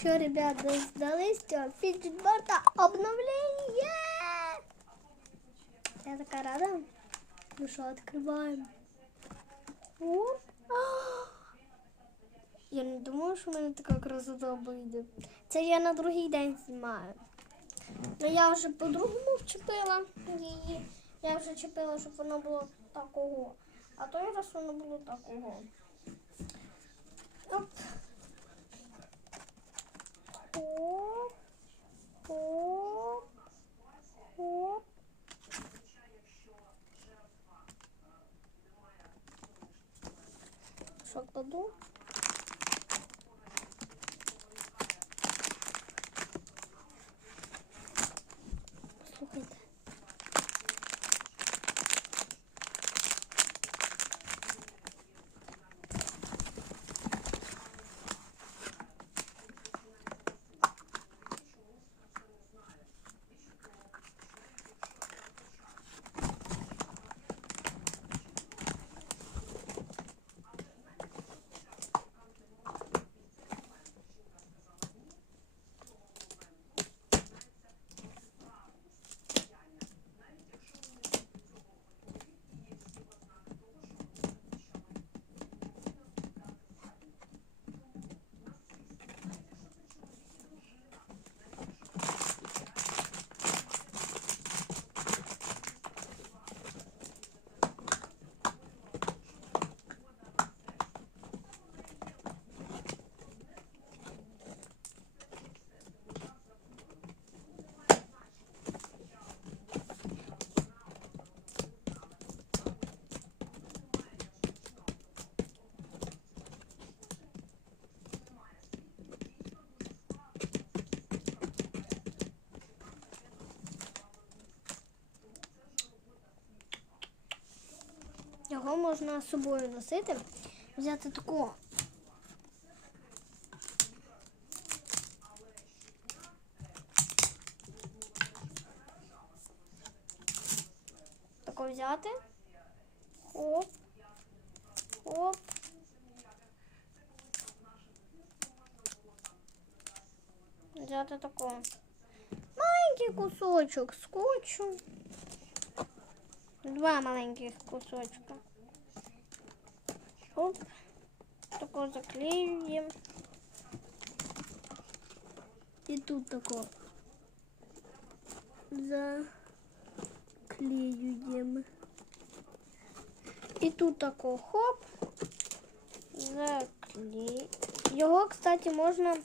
Що, ребят, дождались фіджборта обновлення? Я така рада. Ну що, відкриваємо. О! Я не думала, що в мене така красота вийде. Це я на другий день знімаю. Ну я вже по-другому вчепила її. Я вже чепила, щоб воно було такого. А той раз воно було такого. Оп. Оп. Оп. Що Його можна з собою носити, взяти таку. Таку взяти. Оп. Оп. Взяти таку. Маленький кусочок скотчу. Два маленьких кусочка. Оп. Тако заклеюємо. І тут тако заклеюємо. І тут тако хоп. Заклею. Його, кстати, можна